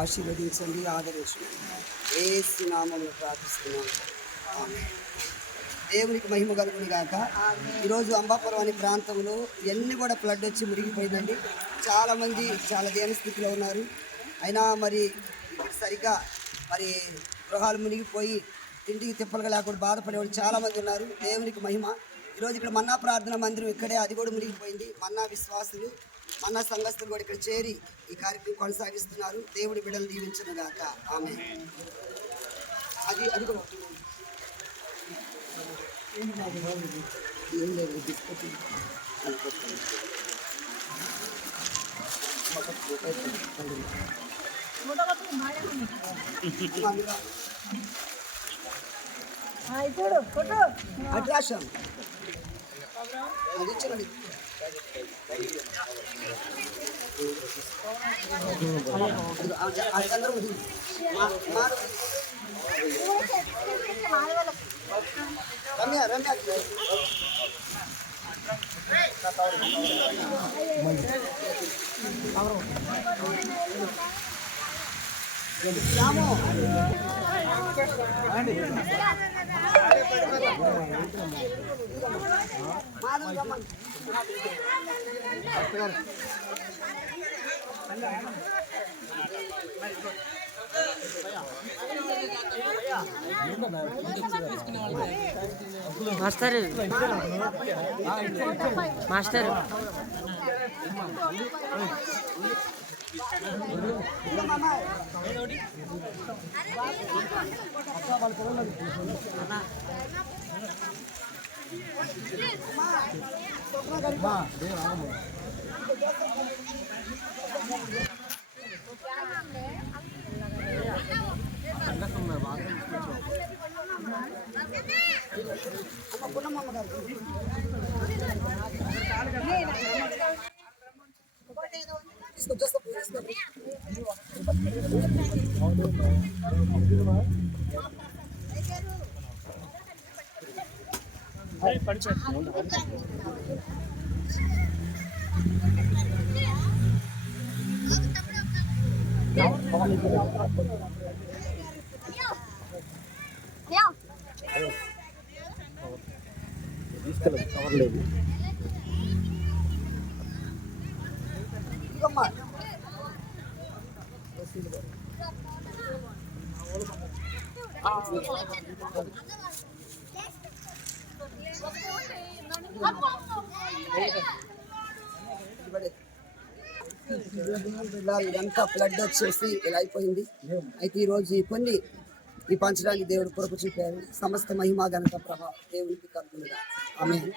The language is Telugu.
ఆశీర్వదించండి, ఆదరించండి. యేసు నామములో ప్రార్థిస్తున్నాం. ఆమేన్. దేవునికి మహిమ కలుగును గాక. ఈరోజు అంబాపురం అనే ప్రాంతంలో ఎన్ని కూడా ఫ్లడ్ వచ్చి మునిగిపోయిందండి. చాలామంది చాలా దీన స్థితిలో ఉన్నారు. అయినా మరి సరిగ్గా మరి గృహాలు మునిగిపోయి తిండికి తిప్పలుగా లేకుండా బాధపడేవాళ్ళు చాలామంది ఉన్నారు. దేవునికి మహిమ. ఈరోజు ఇక్కడ మన్నా ప్రార్థన మందిరం ఇక్కడే, అది కూడా మునిగిపోయింది. మన్నా విశ్వాసులు, మన్నా సంఘస్థులు కూడా ఇక్కడ చేరి ఈ కార్యక్రమం కొనసాగిస్తున్నారు. దేవుడి బిడ్డలు దీవించును గాక. ఆమేన్. అది కూడా ఏం లేదు, బిస్కెట్ అట్రాక్షన్ అది ఇచ్చారండి. రమ్య రాము మాస్టర్ మాస్టర్ కవర్లేదు. ఇదంతా ఫ్లడ్ వచ్చేసి ఇలా అయిపోయింది. అయితే ఈరోజు కొన్ని ఈ పంచడానికి దేవుడు కృప చూపారు. సమస్త మహిమ ఘనత ప్రభావం దేవునికి కలుగునుగాక. ఆమేన్.